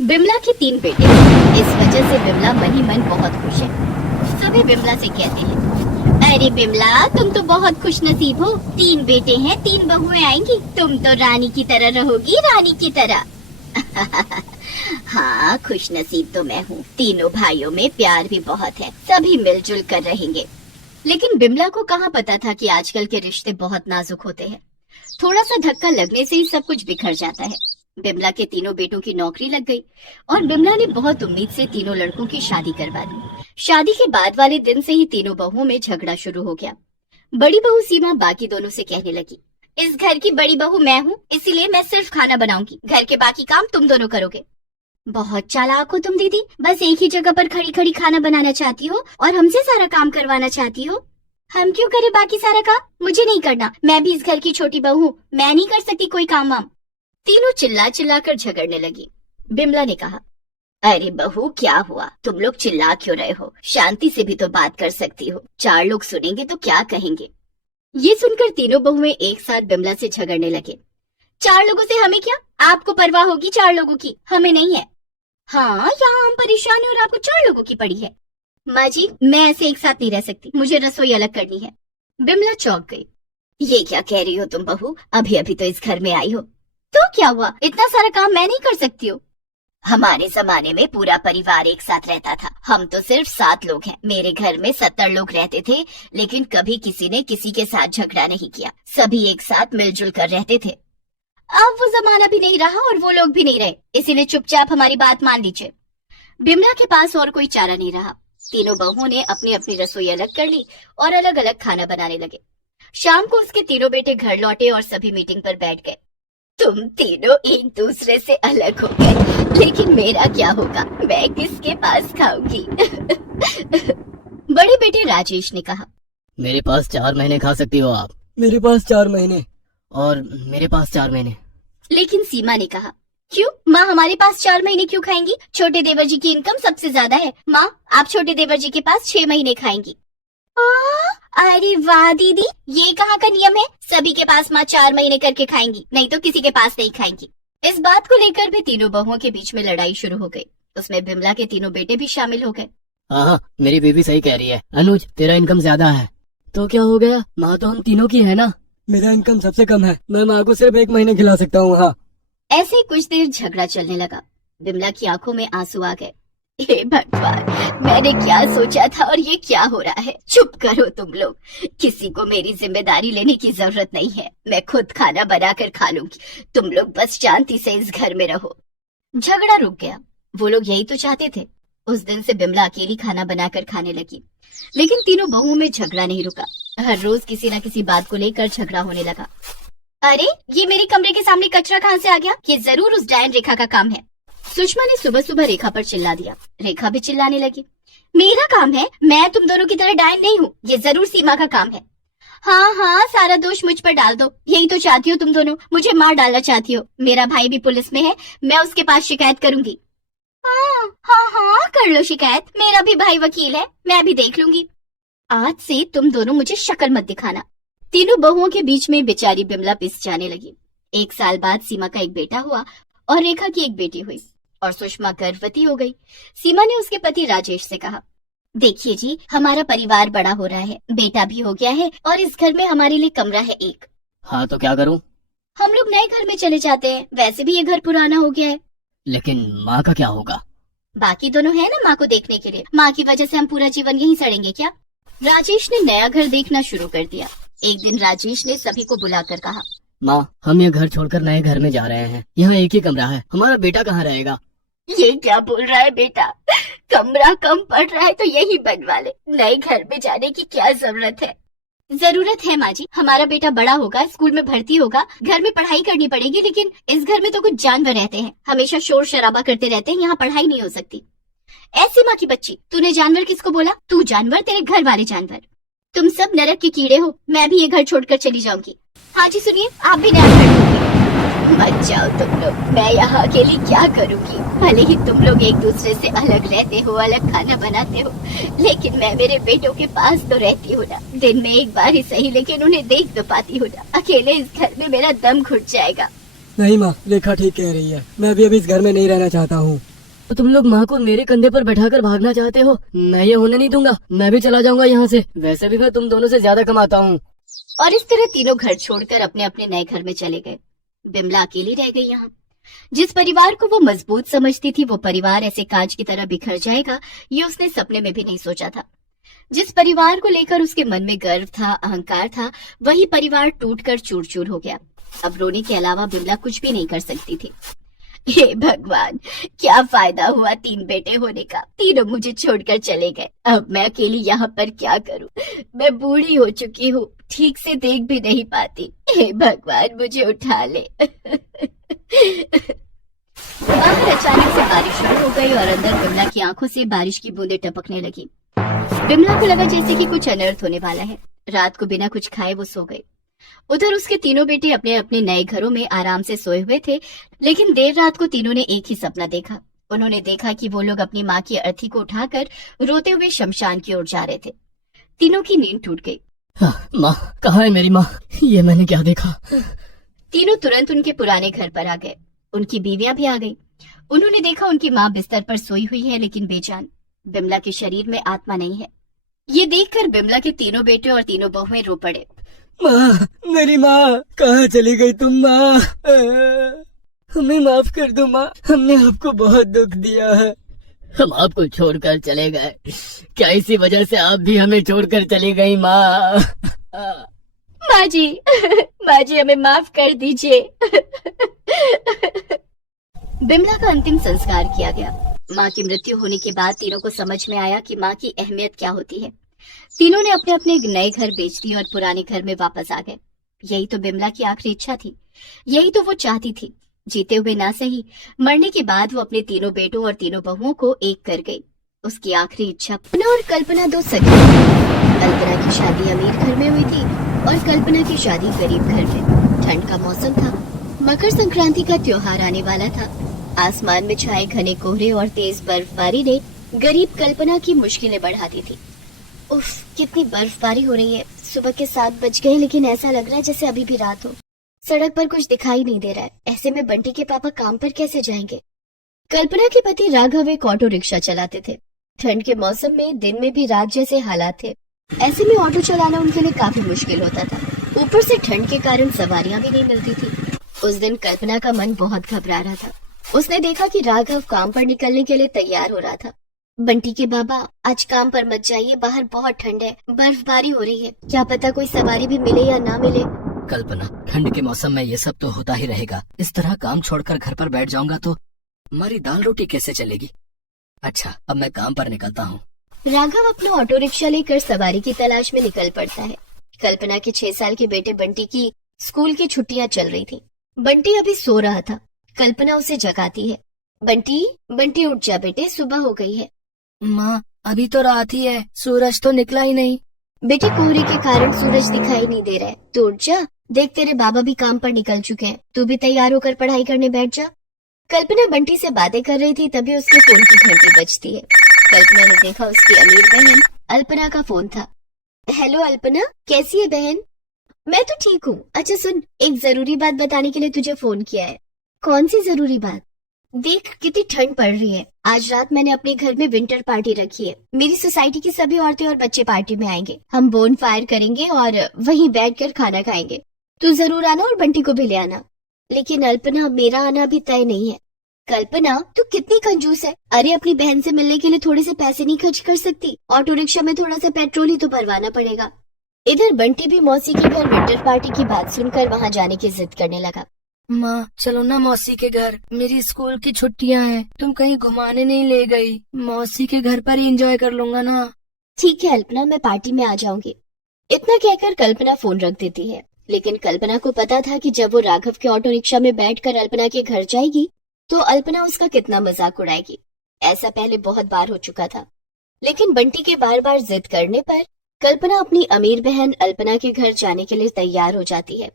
बिमला के 3 बेटे हैं। इस वजह से बिमला मन ही मन बहुत खुश है। सभी बिमला से कहते हैं, अरे बिमला तुम तो बहुत खुश नसीब हो, 3 बेटे हैं, 3 बहुएं आएंगी, तुम तो रानी की तरह रहोगी, रानी की तरह। हाँ खुश नसीब तो मैं हूँ, तीनों भाइयों में प्यार भी बहुत है, सभी मिलजुल कर रहेंगे। लेकिन बिमला को कहाँ पता था कि आजकल के रिश्ते बहुत नाजुक होते हैं। थोड़ा सा धक्का लगने से ही सब कुछ बिखर जाता है। बिमला के तीनों बेटों की नौकरी लग गई और बिमला ने बहुत उम्मीद से तीनों लड़कों की शादी करवा दी। शादी के बाद वाले दिन से ही तीनों बहुओं में झगड़ा शुरू हो गया। बड़ी बहू सीमा बाकी दोनों से कहने लगी, इस घर की बड़ी बहू मैं हूँ, इसीलिए मैं सिर्फ खाना बनाऊंगी, घर के बाकी काम तुम दोनों करोगे। बहुत चालाक हो तुम दीदी, बस एक ही जगह पर खड़ी खड़ी खाना बनाना चाहती हो और हमसे सारा काम करवाना चाहती हो। हम क्यों करें बाकी सारा काम? मुझे नहीं करना, मैं भी इस घर की छोटी बहू हूँ, मैं नहीं कर सकती कोई काम वाम। तीनों चिल्ला चिल्ला कर झगड़ने लगी। बिमला ने कहा, अरे बहू क्या हुआ, तुम लोग चिल्ला क्यों रहे हो? शांति से भी तो बात कर सकती हो, 4 लोग सुनेंगे तो क्या कहेंगे? ये सुनकर तीनों बहुएं एक साथ बिमला से झगड़ने लगे। 4 लोगों से हमें क्या, आपको परवाह होगी 4 लोगों की, हमें नहीं है। हाँ यहाँ हम परेशान हैं और आपको 4 लोगों की पड़ी है। माँ जी मैं ऐसे एक साथ नहीं रह सकती, मुझे रसोई अलग करनी है। बिमला चौंक गई। ये क्या कह रही हो तुम बहू, अभी अभी तो इस घर में आई हो, तो क्या हुआ, इतना सारा काम मैं नहीं कर सकती हूँ? हमारे जमाने में पूरा परिवार एक साथ रहता था, हम तो सिर्फ 7 लोग हैं। मेरे घर में 70 लोग रहते थे, लेकिन कभी किसी ने किसी के साथ झगड़ा नहीं किया, सभी एक साथ मिलजुल कर रहते थे। अब वो जमाना भी नहीं रहा और वो लोग भी नहीं रहे, इसीलिए चुपचाप हमारी बात मान लीजिए। बिमला के पास और कोई चारा नहीं रहा। तीनों बहुओं ने अपनी अपनी रसोई अलग कर ली और अलग अलग खाना बनाने लगे। शाम को उसके तीनों बेटे घर लौटे और सभी मीटिंग पर बैठ गए। तुम तीनों एक दूसरे से अलग हो गए, लेकिन मेरा क्या होगा, मैं किसके पास खाऊंगी? बड़े बेटे राजेश ने कहा, मेरे पास 4 महीने खा सकती हो आप। मेरे पास 4 महीने। और मेरे पास 4 महीने। लेकिन सीमा ने कहा, क्यों माँ, हमारे पास 4 महीने क्यों खाएंगी? छोटे देवर जी की इनकम सबसे ज्यादा है, माँ आप छोटे देवर जी के पास 6 महीने खाएंगी। अरे वाह दीदी, ये कहाँ का नियम है, सभी के पास माँ 4 महीने करके खाएंगी, नहीं तो किसी के पास नहीं खाएंगी। इस बात को लेकर भी तीनों बहुओं के बीच में लड़ाई शुरू हो गई। उसमें बिमला के तीनों बेटे भी शामिल हो गए। हाँ मेरी बीवी सही कह रही है। अनुज तेरा इनकम ज्यादा है तो क्या हो गया, माँ तो हम तीनों की है ना। मेरा इनकम सबसे कम है, मैं माँ को सिर्फ 1 महीने खिला सकता हूँ। हाँ ऐसे ही कुछ देर झगड़ा चलने लगा। बिमला की आंखों में आंसू आ गए। हे भगवान, मैंने क्या सोचा था और ये क्या हो रहा है? चुप करो तुम लोग, किसी को मेरी जिम्मेदारी लेने की जरूरत नहीं है, मैं खुद खाना बनाकर खा लूंगी, तुम लोग बस शांति से इस घर में रहो। झगड़ा रुक गया, वो लोग यही तो चाहते थे। उस दिन से बिमला अकेली खाना बनाकर खाने लगी, लेकिन तीनों बहुओं में झगड़ा नहीं रुका। हर रोज किसी न किसी बात को लेकर झगड़ा होने लगा। अरे ये मेरे कमरे के सामने कचरा कहाँ से आ गया? ये जरूर उस डायन रेखा का काम है। सुषमा ने सुबह सुबह रेखा पर चिल्ला दिया। रेखा भी चिल्लाने लगी, मेरा काम है, मैं तुम दोनों की तरह डायन नहीं हूँ, ये जरूर सीमा का काम है। हाँ हाँ सारा दोष मुझ पर डाल दो, यही तो चाहती हो तुम दोनों, मुझे मार डालना चाहती हो। मेरा भाई भी पुलिस में है, मैं उसके पास शिकायत करूंगी। हाँ हाँ हाँ कर लो शिकायत, मेरा भी भाई वकील है, मैं भी देख लूंगी। आज से तुम दोनों मुझे शक्ल मत दिखाना। तीनों बहुओं के बीच में बेचारी बिमला पिस जाने लगी। 1 साल बाद सीमा का एक बेटा हुआ और रेखा की एक बेटी हुई और सुषमा गर्भवती हो गई। सीमा ने उसके पति राजेश से कहा, देखिए जी हमारा परिवार बड़ा हो रहा है, बेटा भी हो गया है और इस घर में हमारे लिए कमरा है एक। हाँ तो क्या करूँ? हम लोग नए घर में चले जाते हैं, वैसे भी ये घर पुराना हो गया है। लेकिन माँ का क्या होगा? बाकी दोनों है ना माँ को देखने के लिए, माँ की वजह से हम पूरा जीवन यहीं सड़ेंगे क्या? राजेश ने नया घर देखना शुरू कर दिया। एक दिन राजेश ने सभी को बुलाकर कहा, माँ हम ये घर छोड़कर नए घर में जा रहे हैं, यहाँ एक ही कमरा है, हमारा बेटा कहाँ रहेगा? ये क्या बोल रहा है बेटा, कमरा कम पड़ रहा है तो यही बनवा ले, नए घर में जाने की क्या जरूरत है? जरूरत है माँ जी, हमारा बेटा बड़ा होगा, स्कूल में भर्ती होगा, घर में पढ़ाई करनी पड़ेगी, लेकिन इस घर में तो कुछ जानवर रहते हैं, हमेशा शोर शराबा करते रहते हैं, यहाँ पढ़ाई नहीं हो सकती। ऐसी माँ की बच्ची, तूने जानवर किसको बोला? तू जानवर, तेरे घर वाले जानवर, तुम सब नरक के कीड़े हो, मैं भी ये घर छोड़कर चली जाऊंगी। हाँ जी सुनिए, आप भी नया घर ढूंढिए। मत जाओ तुम लोग, मैं यहाँ अकेली क्या करूँगी? भले ही तुम लोग एक दूसरे से अलग रहते हो, अलग खाना बनाते हो, लेकिन मैं मेरे बेटों के पास तो रहती हूँ ना, दिन में एक बार ही सही, लेकिन उन्हें देख तो पाती हूँ ना। अकेले इस घर में मेरा दम घुट जाएगा। नहीं माँ, रेखा ठीक कह रही है। मैं अभी इस घर में नहीं रहना चाहता हूँ। तो तुम लोग माँ को मेरे कंधे पर बैठाकर भागना चाहते हो? मैं ये होने नहीं दूंगा। मैं भी चला जाऊंगा यहाँ से। वैसे भी मैं तुम दोनों से ज्यादा कमाता हूँ। और इस तरह तीनों घर छोड़कर अपने अपने नए घर में चले गए। बिमला अकेली रह गई यहाँ। जिस परिवार को वो मजबूत समझती थी वो परिवार ऐसे कांच की तरह बिखर जाएगा ये उसने सपने में भी नहीं सोचा था। जिस परिवार को लेकर उसके मन में गर्व था, अहंकार था, वही परिवार टूटकर चूर चूर हो गया। अब रोने के अलावा बिमला कुछ भी नहीं कर सकती थी। हे भगवान, क्या फायदा हुआ 3 बेटे होने का। तीनों मुझे छोड़कर चले गए। अब मैं अकेली यहाँ पर क्या करूं? मैं बूढ़ी हो चुकी हूँ, ठीक से देख भी नहीं पाती। हे भगवान, मुझे उठा ले। बाहर अचानक से बारिश शुरू हो गई और अंदर बिमला की आंखों से बारिश की बूंदें टपकने लगी। बिमला को लगा जैसे कि कुछ अनर्थ होने वाला है। रात को बिना कुछ खाए वो सो गई। उधर उसके तीनों बेटे अपने अपने नए घरों में आराम से सोए हुए थे, लेकिन देर रात को तीनों ने एक ही सपना देखा। उन्होंने देखा कि वो लोग अपनी माँ की अर्थी को उठाकर रोते हुए शमशान की ओर जा रहे थे। तीनों की नींद टूट गई। माँ, कहाँ है मेरी माँ? ये मैंने क्या देखा? तीनों तुरंत उनके पुराने घर पर आ गए। उनकी बीवियां भी आ गई। उन्होंने देखा उनकी माँ बिस्तर पर सोई हुई है, लेकिन बेजान। बिमला के शरीर में आत्मा नहीं है। ये देखकर बिमला के तीनों बेटे और तीनों बहुएं रो पड़े। माँ, मेरी माँ, कहाँ चली गई तुम माँ? हमें माफ कर दो माँ, हमने आपको बहुत दुख दिया है। हम आपको छोड़कर चले गए। क्या इसी वजह से आप भी हमें छोड़कर चली गई माँ? माँ जी, माँ जी, हमें माफ कर दीजिए। बिमला का अंतिम संस्कार किया गया। माँ की मृत्यु होने के बाद तीनों को समझ में आया कि माँ की अहमियत क्या होती है। तीनों ने अपने अपने नए घर बेच दिए और पुराने घर में वापस आ गए। यही तो बिमला की आखिरी इच्छा थी। यही तो वो चाहती थी। जीते हुए ना सही, मरने के बाद वो अपने तीनों बेटों और तीनों बहुओं को एक कर गई। उसकी आखिरी इच्छा। कल्पना और कल्पना 2 सखी थीं। कल्पना की शादी अमीर घर में हुई थी और कल्पना की शादी गरीब घर में। ठंड का मौसम था। मकर संक्रांति का त्योहार आने वाला था। आसमान में छाए घने कोहरे और तेज बर्फबारी ने गरीब कल्पना की मुश्किलें बढ़ा दी थी। उफ, कितनी बर्फबारी हो रही है। सुबह के 7 बज गए, लेकिन ऐसा लग रहा है जैसे अभी भी रात हो। सड़क पर कुछ दिखाई नहीं दे रहा है। ऐसे में बंटी के पापा काम पर कैसे जाएंगे? कल्पना के पति राघव एक ऑटो रिक्शा चलाते थे। ठंड के मौसम में दिन में भी रात जैसे हालात थे। ऐसे में ऑटो चलाना उनके लिए काफी मुश्किल होता था। ऊपर से ठंड के कारण सवारियां भी नहीं मिलती थी। उस दिन कल्पना का मन बहुत घबरा रहा था। उसने देखा कि राघव काम पर निकलने के लिए तैयार हो रहा था। बंटी के बाबा, आज काम पर मत जाइए, बाहर बहुत ठंड है, बर्फबारी हो रही है, क्या पता कोई सवारी भी मिले या ना मिले। कल्पना, ठंड के मौसम में ये सब तो होता ही रहेगा। इस तरह काम छोड़कर घर पर बैठ जाऊंगा तो हमारी दाल रोटी कैसे चलेगी? अच्छा, अब मैं काम पर निकलता हूँ। राघव अपना ऑटो रिक्शा लेकर सवारी की तलाश में निकल पड़ता है। कल्पना के 6 साल के बेटे बंटी की स्कूल की छुट्टियां चल रही थी। बंटी अभी सो रहा था। कल्पना उसे जगाती है। बंटी, बंटी उठ जा बेटे, सुबह हो गई है। माँ, अभी तो रात ही है, सूरज तो निकला ही नहीं। बेटे, कोहरे के कारण सूरज दिखाई नहीं दे रहा है, तो उठ जा। देख, तेरे बाबा भी काम पर निकल चुके हैं, तू भी तैयार होकर पढ़ाई करने बैठ जा। कल्पना बंटी से बातें कर रही थी, तभी उसके फोन की घंटी बजती है। कल्पना ने देखा उसकी अमीर बहन अल्पना का फोन था। हेलो अल्पना, कैसी है बहन? मैं तो ठीक हूँ। अच्छा सुन, एक जरूरी बात बताने के लिए तुझे फोन किया है। कौन सी जरूरी बात? देख, कितनी ठंड पड़ रही है। आज रात मैंने अपने घर में विंटर पार्टी रखी है। मेरी सोसाइटी की सभी औरतें और बच्चे पार्टी में आएंगे। हम बोन फायर करेंगे और वहीं बैठकर खाना खाएंगे। तू जरूर आना और बंटी को भी ले आना। लेकिन अल्पना, मेरा आना अभी तय नहीं है। कल्पना, तू कितनी कंजूस है। अरे, अपनी बहन से मिलने के लिए थोड़े से पैसे नहीं खर्च कर सकती? ऑटो रिक्शा में थोड़ा सा पेट्रोल ही तो भरवाना पड़ेगा। इधर बंटी भी मौसी के घर विंटर पार्टी की बात सुनकर वहाँ जाने की जिद करने लगा। माँ, चलो ना मौसी के घर, मेरी स्कूल की छुट्टियाँ हैं, तुम कहीं घुमाने नहीं ले गई। मौसी के घर पर ही एंजॉय कर लूंगा ना। ठीक है अल्पना, मैं पार्टी में आ जाऊंगी। इतना कहकर कल्पना फोन रख देती है। लेकिन कल्पना को पता था कि जब वो राघव के ऑटो रिक्शा में बैठकर अल्पना के घर जाएगी तो अल्पना उसका कितना मजाक उड़ाएगी। ऐसा पहले बहुत बार हो चुका था। लेकिन बंटी के बार बार जिद करने पर कल्पना अपनी अमीर बहन अल्पना के घर जाने के लिए तैयार हो जाती है।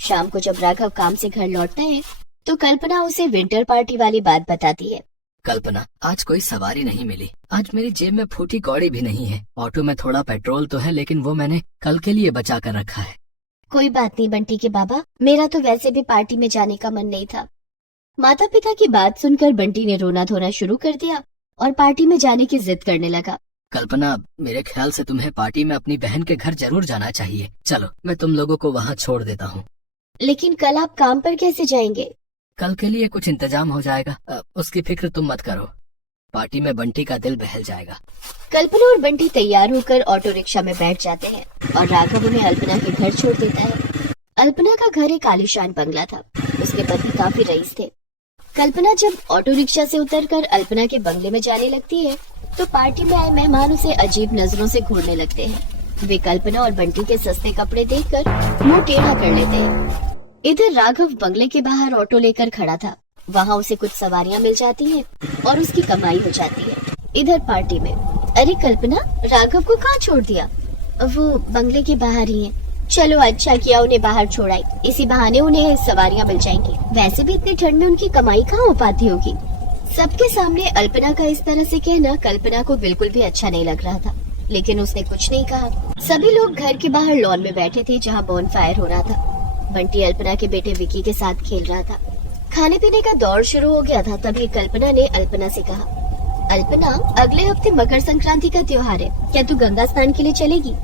शाम को जब राघव काम से घर लौटता है तो कल्पना उसे विंटर पार्टी वाली बात बताती है। कल्पना, आज कोई सवारी नहीं मिली। आज मेरी जेब में फूटी कौड़ी भी नहीं है। ऑटो में थोड़ा पेट्रोल तो है, लेकिन वो मैंने कल के लिए बचा कर रखा है। कोई बात नहीं बंटी के बाबा, मेरा तो वैसे भी पार्टी में जाने का मन नहीं था। माता पिता की बात सुनकर बंटी ने रोना धोना शुरू कर दिया और पार्टी में जाने की जिद करने लगा। कल्पना, मेरे ख्याल से तुम्हें पार्टी में अपनी बहन के घर जरूर जाना चाहिए। चलो, मैं तुम लोगों को वहाँ छोड़ देता हूँ। लेकिन कल आप काम पर कैसे जाएंगे? कल के लिए कुछ इंतजाम हो जाएगा, उसकी फिक्र तुम मत करो। पार्टी में बंटी का दिल बहल जाएगा। कल्पना और बंटी तैयार होकर ऑटो रिक्शा में बैठ जाते हैं और राघव उन्हें अल्पना के घर छोड़ देता है। अल्पना का घर एक आलीशान बंगला था। उसके पति काफी रईस थे। कल्पना जब ऑटो रिक्शा से उतरकर अल्पना के बंगले में जाने लगती है तो पार्टी में आए मेहमान उसे अजीब नजरों से घूरने लगते हैं। वे कल्पना और बंटी के सस्ते कपड़े देखकर मुंह टेढ़ा कर लेते हैं। इधर राघव बंगले के बाहर ऑटो लेकर खड़ा था। वहाँ उसे कुछ सवारियाँ मिल जाती हैं और उसकी कमाई हो जाती है। इधर पार्टी में, अरे कल्पना, राघव को कहाँ छोड़ दिया? वो बंगले के बाहर ही है। चलो अच्छा किया उन्हें बाहर छोड़ाई, इसी बहाने उन्हें सवारियाँ मिल जाएंगी। वैसे भी इतनी ठंड में उनकी कमाई कहाँ हो पाती होगी। सबके सामने अल्पना का इस तरह से कहना कल्पना को बिल्कुल भी अच्छा नहीं लग रहा था, लेकिन उसने कुछ नहीं कहा। सभी लोग घर के बाहर लॉन में बैठे थे जहाँ बॉनफायर हो रहा था। बंटी अल्पना के बेटे विकी के साथ खेल रहा था। खाने पीने का दौर शुरू हो गया था। तभी कल्पना ने अल्पना से कहा, अल्पना, अगले हफ्ते मकर संक्रांति का त्योहार है, क्या तू गंगा स्नान के लिए चलेगी?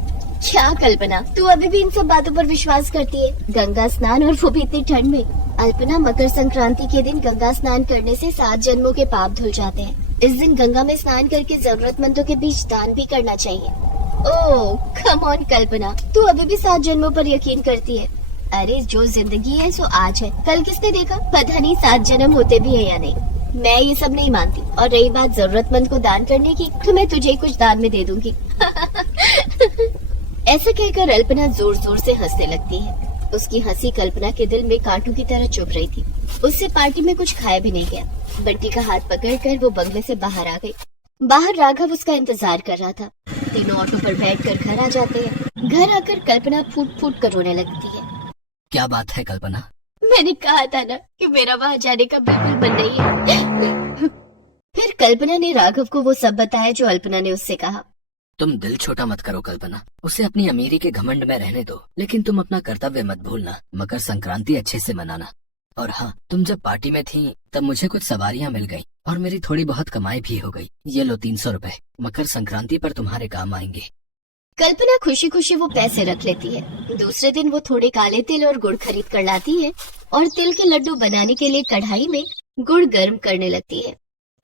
क्या कल्पना, तू अभी भी इन सब बातों पर विश्वास करती है? गंगा स्नान, और वो भी इतनी ठंड में? अल्पना, मकर संक्रांति के दिन गंगा स्नान करने से 7 जन्मों के पाप धुल जाते हैं। इस दिन गंगा में स्नान करके जरूरतमंदों के बीच दान भी करना चाहिए। ओह कम ऑन कल्पना, तू अभी भी 7 जन्मों पर यकीन करती है? अरे जो जिंदगी है सो आज है, कल किसने देखा? पता नहीं 7 जन्म होते भी है या नहीं। मैं ये सब नहीं मानती। और रही बात जरूरतमंद को दान करने की, तो मैं तुझे कुछ दान में दे दूंगी। ऐसा कहकर अल्पना जोर जोर से हंसने लगती है। उसकी हंसी कल्पना के दिल में कांटों की तरह चुभ रही थी। उससे पार्टी में कुछ खाया भी नहीं गया। बंटी का हाथ पकड़कर वो बंगले से बाहर आ गई। बाहर राघव उसका इंतजार कर रहा था। तीनों ऑटो पर बैठकर घर आ जाते हैं। घर आकर कल्पना फूट फूट कर रोने लगती है। क्या बात है कल्पना? मैंने कहा था ना कि मेरा वहाँ जाने का बिल्कुल मन नहीं है। फिर कल्पना ने राघव को वो सब बताया जो अल्पना ने उससे कहा। तुम दिल छोटा मत करो कल्पना, उसे अपनी अमीरी के घमंड में रहने दो, लेकिन तुम अपना कर्तव्य मत भूलना, मकर संक्रांति अच्छे से मनाना। और हाँ, तुम जब पार्टी में थी तब मुझे कुछ सवारियाँ मिल गयी और मेरी थोड़ी बहुत कमाई भी हो गई। ये लो 300 रुपए, मकर संक्रांति पर तुम्हारे काम आएंगे। कल्पना खुशी खुशी वो पैसे रख लेती है। दूसरे दिन वो थोड़े काले तिल और गुड़ खरीद कर लाती है और तिल के लड्डू बनाने के लिए कढ़ाई में गुड़ गर्म करने लगती है।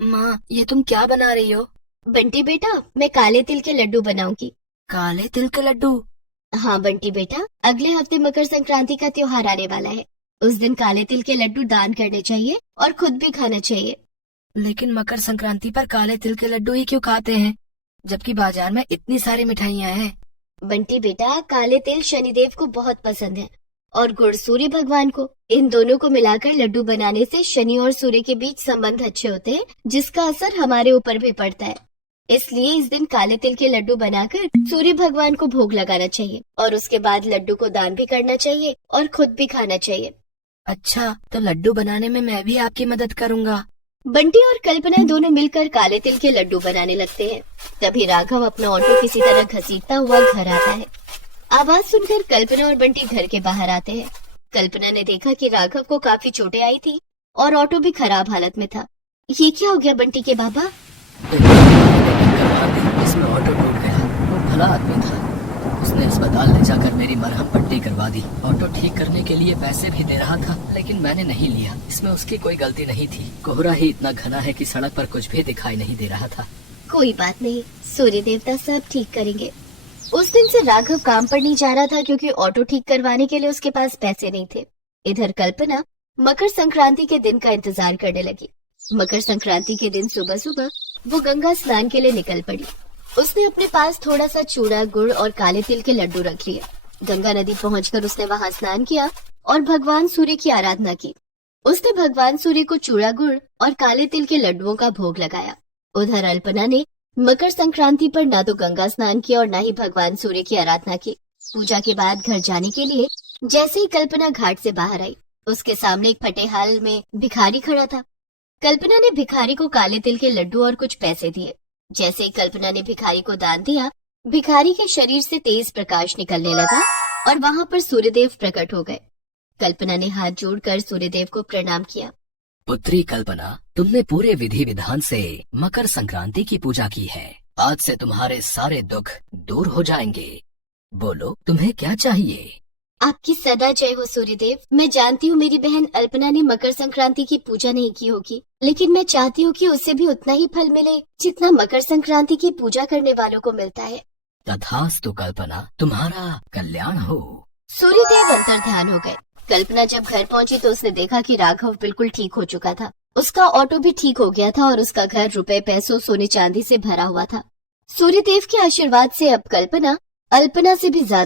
माँ, ये तुम क्या बना रही हो? बंटी बेटा, मैं काले तिल के लड्डू बनाऊंगी। काले तिल के लड्डू? हाँ बंटी बेटा, अगले हफ्ते मकर संक्रांति का त्योहार आने वाला है। उस दिन काले तिल के लड्डू दान करने चाहिए और खुद भी खाना चाहिए। लेकिन मकर संक्रांति पर काले तिल के लड्डू ही क्यों खाते हैं, जबकि बाजार में इतनी सारी मिठाइयाँ हैं? बंटी बेटा, काले तिल शनिदेव को बहुत पसंद है और गुड़ सूर्य भगवान को। इन दोनों को मिलाकर लड्डू बनाने से शनि और सूर्य के बीच संबंध अच्छे होते हैं, जिसका असर हमारे ऊपर भी पड़ता है। इसलिए इस दिन काले तिल के लड्डू बनाकर सूर्य भगवान को भोग लगाना चाहिए और उसके बाद लड्डू को दान भी करना चाहिए और खुद भी खाना चाहिए। अच्छा, तो लड्डू बनाने में मैं भी आपकी मदद करूँगा। बंटी और कल्पना दोनों मिलकर काले तिल के लड्डू बनाने लगते हैं। तभी राघव अपना ऑटो किसी तरह घसीटता हुआ घर आता है। आवाज सुनकर कल्पना और बंटी घर के बाहर आते हैं। कल्पना ने देखा कि राघव को काफी चोटें आई थी और ऑटो भी खराब हालत में था। ये क्या हो गया बंटी के बाबा? इसमें ऑटो टूट गया। वो भला आदमी था, उसने अस्पताल ले जाकर मेरी मरहम पट्टी करवा दी। ऑटो ठीक करने के लिए पैसे भी दे रहा था, लेकिन मैंने नहीं लिया। इसमें उसकी कोई गलती नहीं थी। कोहरा ही इतना घना है कि सड़क पर कुछ भी दिखाई नहीं दे रहा था। कोई बात नहीं, सूर्य देवता सब ठीक करेंगे। उस दिन से राघव काम पर नहीं जा रहा था क्योंकि ऑटो ठीक करवाने के लिए उसके पास पैसे नहीं थे। इधर कल्पना मकर संक्रांति के दिन का इंतजार करने लगी। मकर संक्रांति के दिन सुबह सुबह वो गंगा स्नान के लिए निकल पड़ी। उसने अपने पास थोड़ा सा चूड़ा, गुड़ और काले तिल के लड्डू रख लिए। गंगा नदी पहुंचकर उसने वहां स्नान किया और भगवान सूर्य की आराधना की। उसने भगवान सूर्य को चूड़ा, गुड़ और काले तिल के लड्डुओं का भोग लगाया। उधर अल्पना ने मकर संक्रांति पर ना तो गंगा स्नान किया और ना ही भगवान सूर्य की आराधना की। पूजा के बाद घर जाने के लिए जैसे ही कल्पना घाट से बाहर आई, उसके सामने एक फटे हाल में भिखारी खड़ा था। कल्पना ने भिखारी को काले तिल के लड्डू और कुछ पैसे दिए। जैसे ही कल्पना ने भिखारी को दान दिया, भिखारी के शरीर से तेज प्रकाश निकलने लगा और वहां पर सूर्यदेव प्रकट हो गए। कल्पना ने हाथ जोड़कर सूर्यदेव को प्रणाम किया। पुत्री कल्पना, तुमने पूरे विधि विधान से मकर संक्रांति की पूजा की है। आज से तुम्हारे सारे दुख दूर हो जाएंगे। बोलो, तुम्हें क्या चाहिए? आपकी सदा जय हो सूर्यदेव। मैं जानती हूँ मेरी बहन अल्पना ने मकर संक्रांति की पूजा नहीं की होगी, लेकिन मैं चाहती हूँ कि उसे भी उतना ही फल मिले जितना मकर संक्रांति की पूजा करने वालों को मिलता है। तथास्तु कल्पना, तुम्हारा कल्याण हो। सूर्यदेव अंतर्ध्यान हो गए। कल्पना जब घर पहुंची तो उसने देखा कि राघव बिल्कुल ठीक हो चुका था। उसका ऑटो भी ठीक हो गया था और उसका घर रुपए पैसों सोने चांदी से भरा हुआ था। सूर्यदेव के आशीर्वाद से अब कल्पना अल्पना से भी ज्यादा